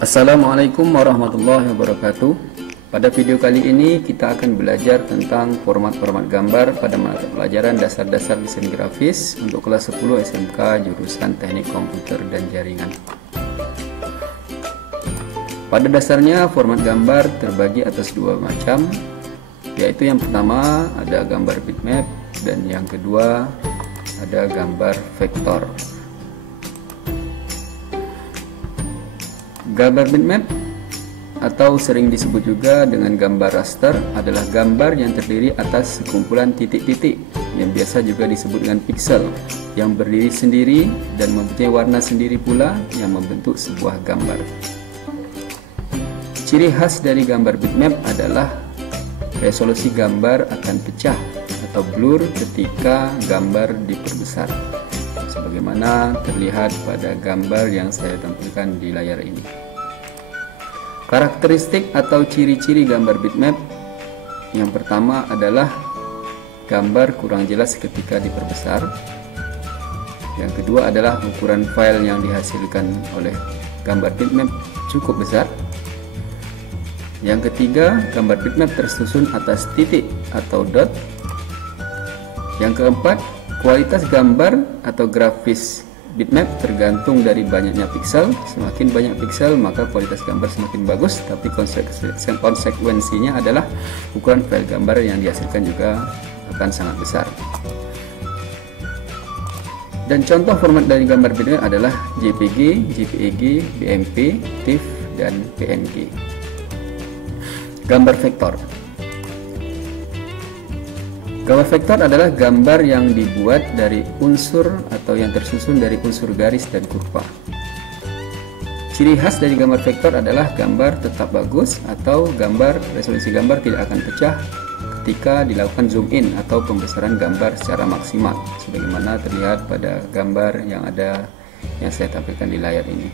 Assalamualaikum warahmatullahi wabarakatuh. Pada video kali ini kita akan belajar tentang format-format gambar pada mata pelajaran dasar-dasar desain grafis untuk kelas 10 SMK jurusan Teknik Komputer dan Jaringan. Pada dasarnya format gambar terbagi atas dua macam, yaitu yang pertama ada gambar bitmap dan yang kedua ada gambar vektor. Gambar bitmap atau sering disebut juga dengan gambar raster adalah gambar yang terdiri atas sekumpulan titik-titik yang biasa juga disebut dengan piksel yang berdiri sendiri dan mempunyai warna sendiri pula yang membentuk sebuah gambar. Ciri khas dari gambar bitmap adalah resolusi gambar akan pecah atau blur ketika gambar diperbesar, sebagaimana terlihat pada gambar yang saya tampilkan di layar ini. Karakteristik atau ciri-ciri gambar bitmap yang pertama adalah gambar kurang jelas ketika diperbesar. Yang kedua adalah ukuran file yang dihasilkan oleh gambar bitmap cukup besar. Yang ketiga, gambar bitmap tersusun atas titik atau dot. Yang keempat, kualitas gambar atau grafis bitmap tergantung dari banyaknya piksel. Semakin banyak piksel maka kualitas gambar semakin bagus, tapi konsekuensinya adalah ukuran file gambar yang dihasilkan juga akan sangat besar. Dan contoh format dari gambar bitmap adalah JPG, JPEG, BMP, TIFF, dan PNG. Gambar vektor. Gambar vektor adalah gambar yang dibuat dari unsur atau yang tersusun dari unsur garis dan kurva. Ciri khas dari gambar vektor adalah gambar tetap bagus atau resolusi gambar tidak akan pecah ketika dilakukan zoom in atau pembesaran gambar secara maksimal, sebagaimana terlihat pada gambar yang saya tampilkan di layar ini.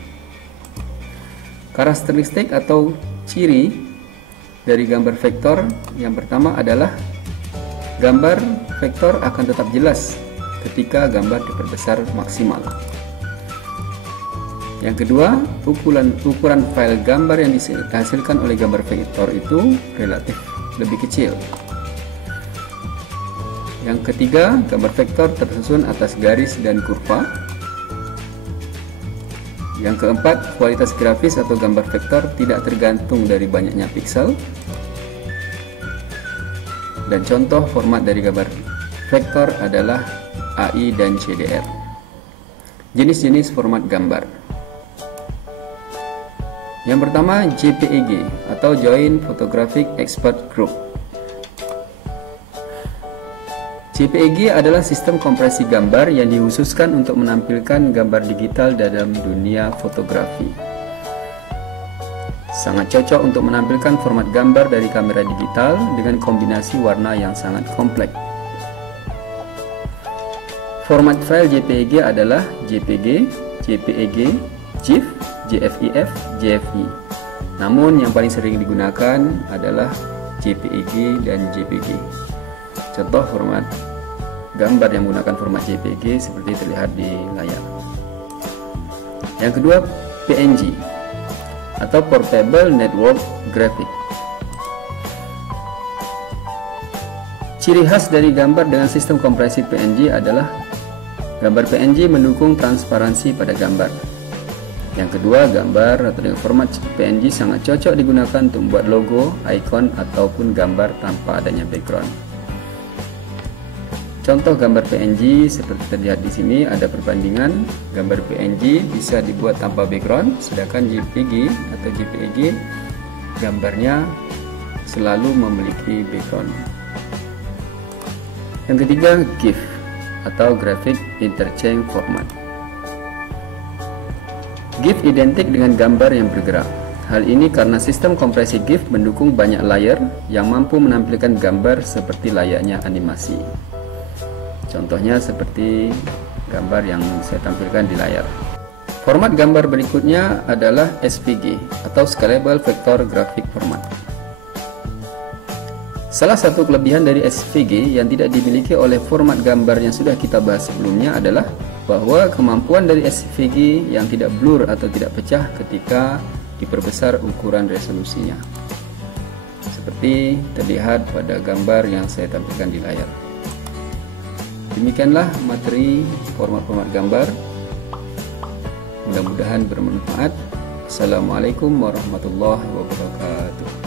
Karakteristik atau ciri dari gambar vektor yang pertama adalah gambar vektor akan tetap jelas ketika gambar diperbesar maksimal. Yang kedua, ukuran file gambar yang dihasilkan oleh gambar vektor itu relatif lebih kecil. Yang ketiga, gambar vektor tersusun atas garis dan kurva. Yang keempat, kualitas grafis atau gambar vektor tidak tergantung dari banyaknya piksel. Dan contoh format dari gambar vektor adalah AI dan CDR. Jenis-jenis format gambar. Yang pertama, JPEG atau Joint Photographic Expert Group. JPEG adalah sistem kompresi gambar yang dikhususkan untuk menampilkan gambar digital dalam dunia fotografi. Sangat cocok untuk menampilkan format gambar dari kamera digital dengan kombinasi warna yang sangat kompleks. Format file JPEG adalah JPG, JPEG, GIF, JFEF, JFE. Namun yang paling sering digunakan adalah JPEG dan JPG. Contoh format gambar yang menggunakan format JPG seperti terlihat di layar. Yang kedua, PNG atau Portable Network Graphic. Ciri khas dari gambar dengan sistem kompresi PNG adalah gambar PNG mendukung transparansi pada gambar. Yang kedua, gambar atau dengan format PNG sangat cocok digunakan untuk membuat logo, icon, ataupun gambar tanpa adanya background. Contoh gambar PNG seperti terlihat di sini ada perbandingan. Gambar PNG bisa dibuat tanpa background, sedangkan JPG atau JPEG gambarnya selalu memiliki background. Yang ketiga, GIF atau Graphic Interchange Format. GIF identik dengan gambar yang bergerak. Hal ini karena sistem kompresi GIF mendukung banyak layer yang mampu menampilkan gambar seperti layaknya animasi. Contohnya seperti gambar yang saya tampilkan di layar. Format gambar berikutnya adalah SVG atau Scalable Vector Graphic Format. Salah satu kelebihan dari SVG yang tidak dimiliki oleh format gambar yang sudah kita bahas sebelumnya adalah bahwa kemampuan dari SVG yang tidak blur atau tidak pecah ketika diperbesar ukuran resolusinya seperti terlihat pada gambar yang saya tampilkan di layar. Demikianlah materi format-format gambar. Mudah-mudahan bermanfaat. Assalamualaikum warahmatullahi wabarakatuh.